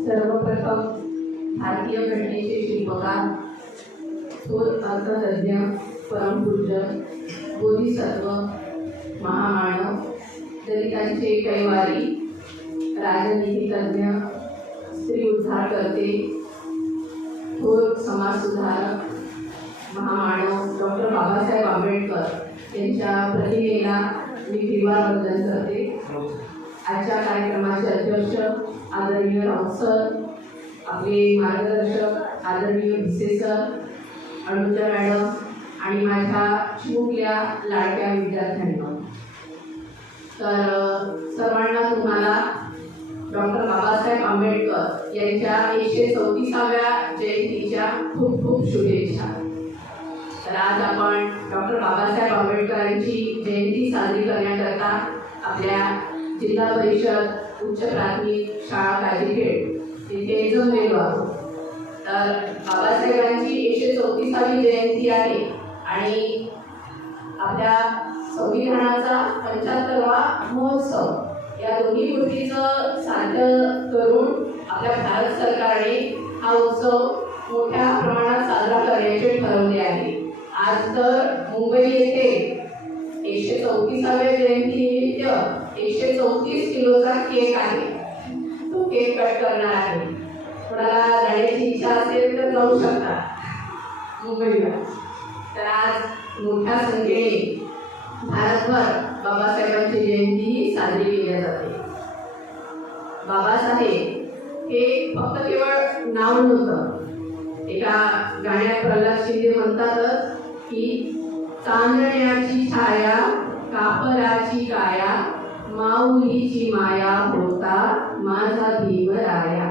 सर्वप्रथम भारतीय घटनेचे शिल्पकार, थोर अर्थतज्ञ, परमपूज्य, बोधिसत्व, महामानव, दलितांचे कैवारी, राजनीतितज्ञ, स्त्री उद्धारकर्ते, थोर समाजसुधारक, महामानव डॉक्टर बाबासाहेब आंबेडकर यांच्या प्रतिमेला मी निर्वाह वंदन करते। आजच्या कार्यक्रमाचे अध्यक्ष आदरणीय राऊत सर, आपले मार्गदर्शक आदरणीय भिसे सर, अनुजा मॅडम आणि माझ्या चिमुकल्या लाडक्या विद्यार्थ्यांना, तर सर्वांना तुम्हाला डॉक्टर बाबासाहेब आंबेडकर यांच्या 134व्या जयंतीच्या खूप खूप शुभेच्छा। तर आज आपण डॉक्टर बाबासाहेब आंबेडकरांची जयंती साजरी करण्याकरता आपल्या जिल्हा परिषद उच्च प्राथमिक शाळा काजीखेड येथे जमलेलो आहोत। तर बाबासाहेबांची 134वी जयंती आहे आणि आपल्या संविधानाचा 75वा महोत्सव या दोन्ही गोष्टीचं साध्य करून आपल्या भारत सरकारने हा उत्सव मोठ्या प्रमाणात साजरा करण्याचे ठरवले आहे। आज तर मुंबई येथे 134व्या जयंतीनिमित्त 134 किलोचा केक आहे, तो केक कट करणार आहे। कोणाला जाण्याची इच्छा असेल तर जाऊ शकता मुंबईला। तर आज मोठ्या संख्येने भारतभर बाबासाहेबांची जयंती साजरी केली जाते। बाबासाहेब हे फक्त केवळ नाव नव्हतं। एका गाण्यात प्रल्हाद शिंदे म्हणतात की चांदण्याची छाया, कापराची काया, माऊलीची माया होता माझा भीमराया।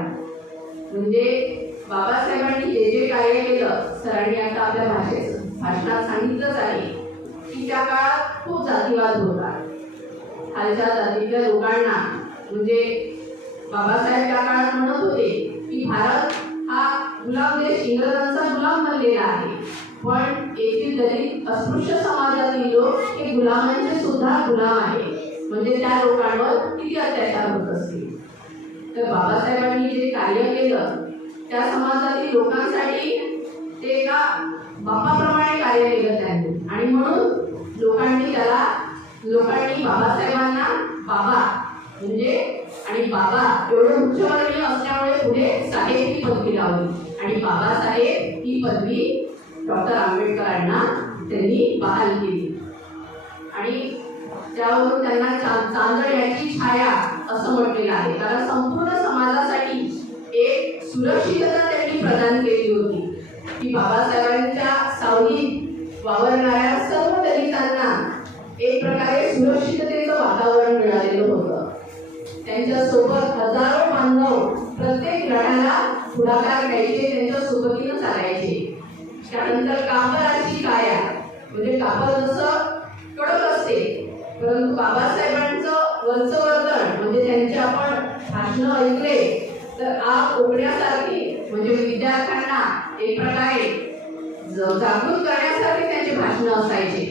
म्हणजे बाबासाहेबांनी जे जे कार्य केलं, सरांनी आता आपल्या भाषणात सांगितलंच आहे की त्या काळात खूप जातीवाद होता। खालच्या जातीच्या लोकांना, म्हणजे बाबासाहेब त्या काळात म्हणत होते की भारत हा गुलाम देश, इंग्रजांचा गुलाम बनलेला आहे, पण येथील दलित अस्पृश्य समाजातील लोक हे गुलामांचे सुद्धा गुलाम आहे। म्हणजे त्या लोकांवर किती अत्याचार होत असतील। तर बाबासाहेबांनी जे कार्य केलं त्या समाजातील लोकांसाठी ते एका बापाप्रमाणे कार्य केलं त्यांनी, आणि म्हणून लोकांनी बाबासाहेबांना बाबा म्हणजे आणि बाबा एवढं उच्चवर्णीय असल्यामुळे पुढे साहेब ही पदवी लावली आणि बाबासाहेब ही पदवी डॉक्टर आंबेडकरांना त्यांनी बहाल केली आणि त्यावरून त्यांना चांदण्याची छाया असं म्हटलेलं आहे। कारण संपूर्ण समाजासाठी एक सुरक्षितता त्यांनी प्रदान केली होती की बाबासाहेबांच्या सावलीत वावरणाऱ्या सर्व दलितांना एक प्रकारे सुरक्षिततेचं वातावरण मिळालेलं होतं। त्यांच्या सोबत हजारो बांधव प्रत्येक लढ्याला पुढाकार घ्यायचे, त्यांच्या सोबतीनं चालायचे। त्यानंतर कापराची काया, म्हणजे कापड जसं कडक असते, परंतु बाबासाहेबांचं वरचं वर्तन म्हणजे त्यांचे आपण भाषण ऐकले तर आग ओढण्यासारखी, म्हणजे विद्यार्थ्यांना एक प्रकारे जागृत करण्यासारखे त्यांचे भाषण असायचे।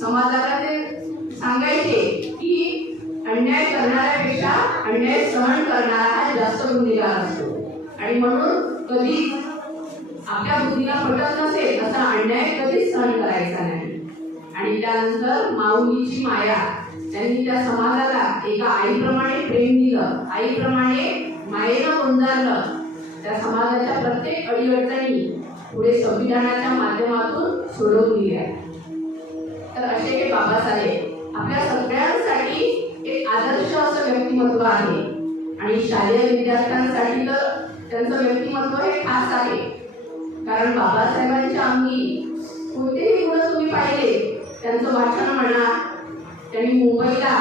समाजाला ते सांगायचे की अन्याय करणाऱ्यापेक्षा अन्याय सहन करणारा हा जास्त गुन्हेगार असतो, आणि म्हणून कधी आपल्या बुद्धीला पटत नसेल असा अन्याय कधीच सहन करायचा नाही। आणि त्यानंतर माऊलीची माया, त्यांनी त्या समाजाला एका आईप्रमाणे प्रेम दिलं, आईप्रमाणे मायेनं गोंजारलं। त्या समाजाच्या प्रत्येक अडीअडचणी पुढे संविधानाच्या माध्यमातून सोडवून दिल्या। तर असे हे बाबासाहेब आपल्या सगळ्यांसाठी एक आदर्श असं व्यक्तिमत्व आहे, आणि शालेय विद्यार्थ्यांसाठी तर त्यांचं व्यक्तिमत्व हे खास आहे। कारण बाबासाहेबांच्या अंगी कोणतेही गुण तुम्ही पाहिले, त्यांचं वाचन म्हणा, त्यांनी मुंबईला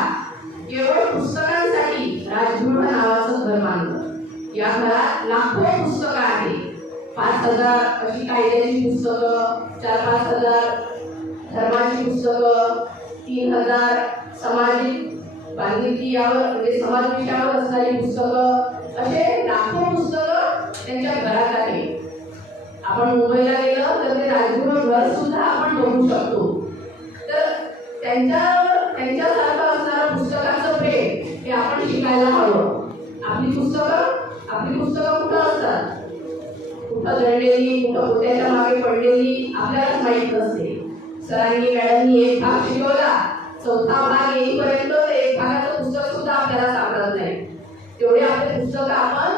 केवळ पुस्तकांसाठी राजगृह नावाचं घर बांधलं। या घरात लाखो पुस्तकं आहेत, 5000 अशी कायद्याची पुस्तकं, 4-5 धर्माची पुस्तकं, 3000 सामाजिक बांधिलकी यावर म्हणजे समाज विषयावर असणारी पुस्तकं, असे लाखो पुस्तकं त्यांच्या घरात आहे। आपण मुंबईला गेलं तर ते राजगृह घर सुद्धा आपण बघू शकतो। तर त्यांच्यासारखं असणारं पुस्तकाचं प्रेम हे आपण शिकायला हवं। आपली कुठं जळलेली कुठं पोत्याच्या मागे पडलेली आपल्यालाच माहीत नसते. सरांनी मॅडमनी एक भाग शिकवला, चौथा भाग येईपर्यंत ते एक भागाचं पुस्तक सुद्धा आपल्याला सापडत नाही. तेवढे आपले पुस्तक आपण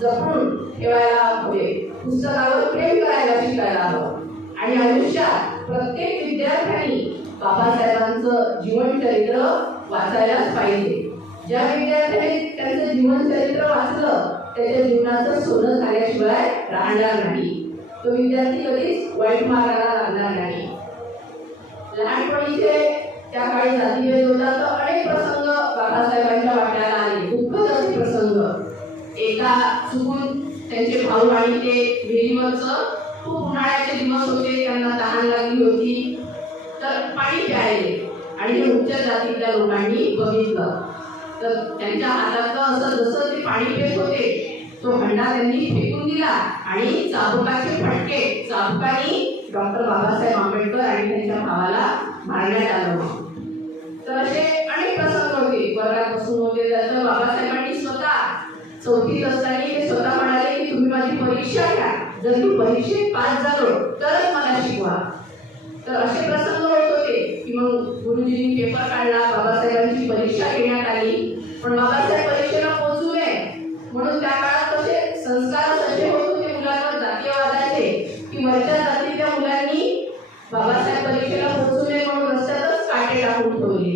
जपून ठेवायला हवे, पुस्तकावर प्रेम करायला शिकायला हवं. आणि आयुष्यात प्रत्येक विद्यार्थ्यांनी बाबासाहेबांचं जीवनचरित्र वाचायलाच पाहिजे. ज्या विद्यार्थ्यांनी त्यांचं जीवनचरित्र वाचलं त्याच्या जीवनाचं सोनं झाल्याशिवाय राहणार नाही. तो विद्यार्थी कधीच वाईट मार्गाला लागणार नाही. लहानपणीचे त्या काळी जातीभेद होता तर अनेक प्रसंग बाबासाहेबांच्या वाट्याला आले, दुःखद असे प्रसंग. एका चुकून त्यांचे भाऊ आणि ते विहिरीवरचं खूप उन्हाळ्याचे दिवस होते, त्यांना तहान लागली होती तर पाणी प्यायले आणि ते उच्च जातीतल्या लोकांनी बघितलं तर त्यांच्या हातातलं असं जसं ते पाणी पित होते तो हंडा त्यांनी फेकून दिला आणि चाबुकाचे फटके चाबुकानी डॉक्टर बाबासाहेब आंबेडकर आणि त्यांच्या भावाला मारण्यात आलं. तर असे अनेक प्रसंग होते, वर्गात बसून होते. तर बाबासाहेबांनी स्वतः चौथीत असताना ते स्वतः म्हणाले की तुम्ही माझी परीक्षा घ्या, जर मी परीक्षेत पास झालो तरच मला शिकवा. तर असे प्रसंग होत होते की मग गुरुजींनी पेपर काढला, बाबासाहेबांची परीक्षा घेण्यात आली. पण बाबासाहेब परीक्षेला पोहोचू नये म्हणून त्या काळात असे संस्कार असे होत होते मुलांवर जातीयवादाचे की वरच्या जातीच्या मुलांनी बाबासाहेब परीक्षेला पोहोचू नये म्हणून रस्त्यातच काटे टाकून ठेवले,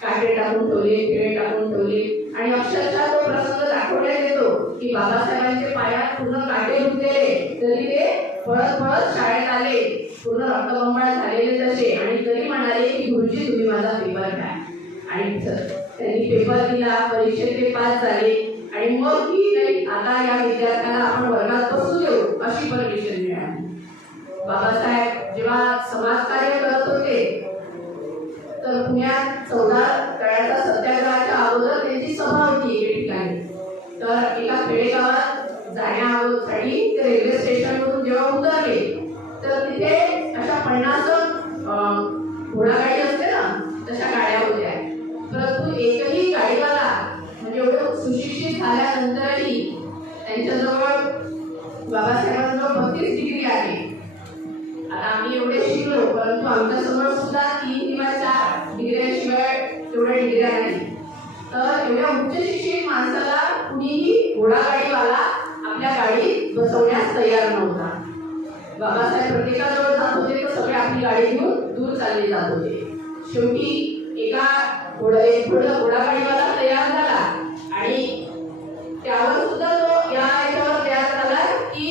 खिळे टाकून ठेवले. आणि अक्षरशः तो प्रसंग दाखवण्यात येतो की बाबासाहेबांचे पायात पूर्ण काटे रुतलेले तरी ते पळत शाळेत आले, पूर्ण रक्तबंबाळ झालेले तसे. आणि तरी म्हणाले की गुरुजी तुम्ही माझा पेपर घ्या. आणि त्यांनी पेपर दिला, परीक्षेत ते पास झाले. आणि मग की नाही आता या विद्यार्थ्याला आपण वर्गात बसू देऊ अशी परमिशन मिळाली. बाबासाहेब जेव्हा समाजकार्य करत होते तर पुण्यात 14 तळ्याचा सत्याग्रहाच्या अगोदर त्यांची सभा होती एके ठिकाणी. तर एका खेडेगावात जाण्यासाठी ते रेल्वे स्टेशनवरून जेव्हा उतरले तर तिथे अशा 50 घोडागाडी असते ना तशा गाड्या होत्या. परंतु एकही गाडीवाला म्हणजे एवढं सुशिक्षित झाल्यानंतरही त्यांच्याजवळ बाबासाहेबांजवळ 32 डिग्री आहे. आता आम्ही एवढे शिकलो परंतु आमच्या समोर सुद्धा 3 किंवा 4 डिग्र्याशिवाय तेवढ्या डिग्र्या नाही. तर एवढ्या उच्च शिक्षित माणसाला कुणीही घोडागाडीवाला आपल्या गाडीत बसवण्यास तयार नव्हता. बाबासाहेब प्रत्येकाजवळ जात होते तर सगळे आपली गाडी घेऊन दूर चालले जात होते. शेवटी एका घोडागाडीवाला तयार झाला आणि त्यावर सुद्धा तो याच्यावर तयार झाला की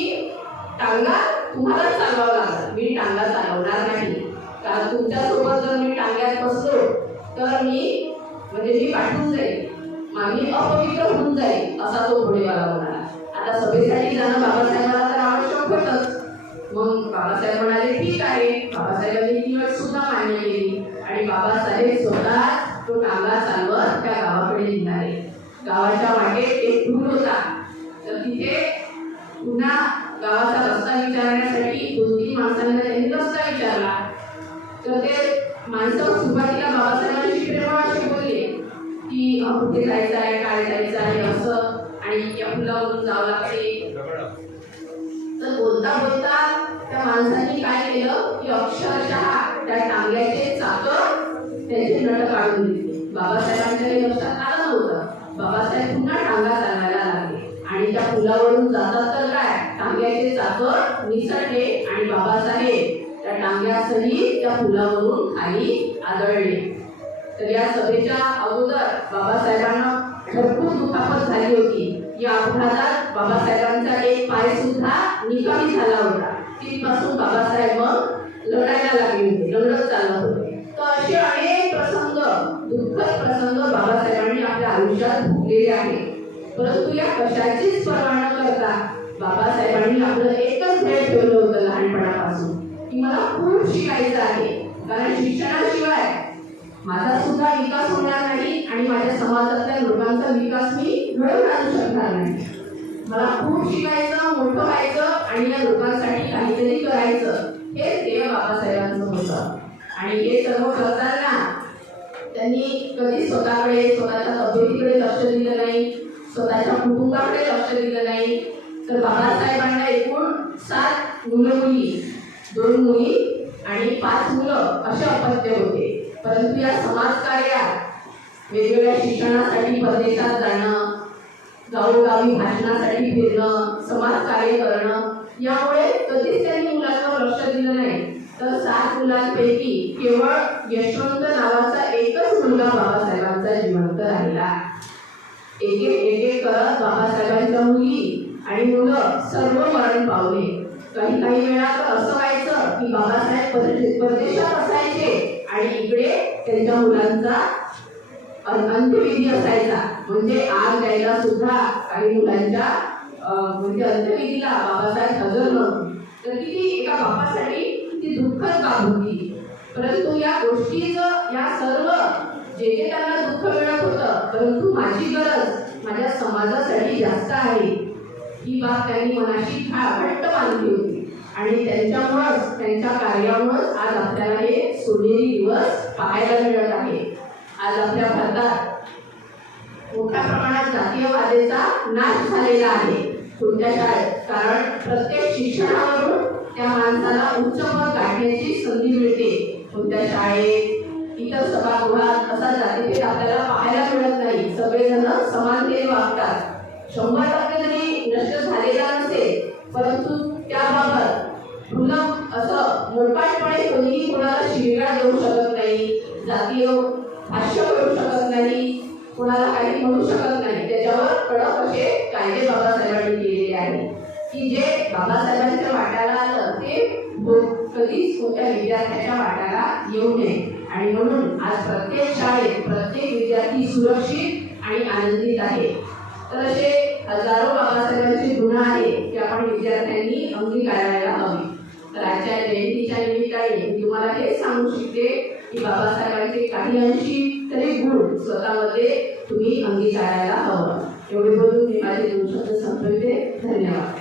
टांगा तुम्हाला चालवावं लागेल, मी टांगा चालवणार नाही, कारण तुमच्यासोबत जर मी टांग्यात बसलो तर मी पाठवून जाईल, मी अपवित्र होऊन जाईल असा तो घोडेवाला म्हणाला. आता सभेसाठी जाणं बाबासाहेबांना तर आवश्यक होतंच. मग बाबासाहेब म्हणाले ठीक आहे. बाबासाहेबांनी ती अट सुद्धा मान्य केली आणि बाबासाहेब स्वतः तो टांगा चालवत त्या गावाकडे निघाले. गावाच्या वाटेत एक पूल होता तर तिथे पुन्हा गावाचा रस्ता विचारण्यासाठी 2-3 माणसांना त्यांनी रस्ता विचारला. तर ते माणसं सुरुवातीला बाबासाहेबांशी प्रेमळ असे बोलले की कुठे जायचं आहे, काय जायचं आहे असं, आणि या पुलावरून जावं लागते. तर बोलता बोलता त्या माणसांनी काय केलं की अक्षरशः त्या टांग्याचे चाकं त्याचे नट काढून दिले. बाबासाहेबांच्या लक्षात आलं नव्हतं. बाबासाहेब पुन्हा टांगा चालवायला लागले आणि त्या पुलावरून जातात तर काय टांग्याचे चाकं निसटले आणि बाबासाहेब त्या टांग्यासही त्या पुलावरून खाली आदळले. तर या सभेच्या अगोदर बाबासाहेबांना भरपूर दुखापत झाली होती. या अपघातात बाबासाहेबांचा एक पाय सुद्धा निकामी झाला होता. तिथपासून बाबासाहेब मग लढायला लागले होते, लढत चालत होते. तर असे अनेक प्रसंग, दुःखद प्रसंग बाबासाहेबांनी आपल्या आयुष्यात भोगलेले आहेत. परंतु या कशाचीच पर्वा न करता बाबासाहेबांनी आपलं एकच ध्येय ठेवलं होतं लहानपणापासून की मला खूप शिकायचं आहे, कारण शिक्षणाशिवाय माझा सुद्धा विकास होणार नाही आणि माझ्या समाजातल्या लोकांचा विकास मी घडवून आणू शकणार नाही. मला खूप शिकायचं, मोठं व्हायचं आणि या लोकांसाठी काहीतरी करायचं, हे ध्येय बाबासाहेबांचं होतं. आणि हे सर्व करताना त्यांनी कधी स्वतःकडे, स्वतःच्या तब्येतीकडे लक्ष दिलं नाही, स्वतःच्या कुटुंबाकडे लक्ष दिलं नाही. तर बाबासाहेबांना एकूण 7 मुलं मुली, 2 मुली आणि 5 मुलं असे अपत्य होते. परंतु या समाजकार्यात वेगवेगळ्या शिक्षणासाठी परदेशात जाणं, गावोगावी भाषणासाठी फिरणं, समाजकार्य करणं, यामुळे कधीच त्यांनी मुलांवर लक्ष दिलं नाही. तर 7 मुलांपैकी केवळ यशवंत नावाचा एकच मुलगा बाबासाहेबांचा जिवंत राहिला. एक एक करत बाबासाहेबांच्या मुली आणि मुलं सर्व मरण पावले. काही वेळा तर असं व्हायचं की बाबासाहेब परदेशात असायचे आणि इकडे त्यांच्या मुलांचा अंत्यविधी असायचा. म्हणजे आग द्यायला सुद्धा काही मुलांच्या म्हणजे अंत्यविधीला बाबासाहेब हजर नव्हते. तर किती एका बापासाठी ती दुःखद बाब होती. परंतु या गोष्टीचं, या सर्व जे जे त्यांना दुःख मिळत होतं, परंतु माझी गरज माझ्या समाजासाठी जास्त आहे, ही बाब त्यांनी मनाशी घट्ट बांधली होती. आणि त्यांच्यामुळंच, त्यांच्या कार्यामुळंच आज आपल्याला हे सोनेरी दिवस पाहायला मिळत आहे. आज आपल्या भारतात मोठ्या प्रमाणात जातीयवादाचा नाश झालेला आहे. कोणत्या शाळेत? कारण प्रत्येक शिक्षणावरून त्या माणसाला उच्च पद गाठण्याची संधी मिळते. कोणत्या शाळेत, इतर सभागृहात असा जातीभेद आपल्याला पाहायला मिळत नाही. सगळेजण समानतेने वागतात. 100% जरी नष्ट झालेला नसेल, परंतु त्याबाबत क्षुल्लक असं मोठपाटपणे कोणीही कोणाला शिवीगाळ देऊ शकत नाही, जातीय भाष्य करू शकत नाही, कोणाला काही म्हणू शकत नाही. त्याच्यावर कडक असे कायदे बाबासाहेबांनी केलेले आहेत की जे बाबासाहेबांच्या वाट्याला आलं ते कधीच कोणत्या विद्यार्थ्याच्या वाट्याला येऊ नये. आणि म्हणून आज प्रत्येक शाळेत प्रत्येक विद्यार्थी सुरक्षित आणि आनंदित आहे. तर असे हजारो बाबासाहेबांचे गुण आहेत की आपण विद्यार्थ्यांनी अंगीकारायला हवी. तर आजच्या जयंतीच्या निमित्ताने मी तुम्हाला हेच सांगू शकते की बाबासाहेबांचे काही अंशी तरी गुण स्वतःमध्ये तुम्ही अंगीकारायला हवं. एवढे बोलून मी माझे 2 शब्द संपवते. धन्यवाद.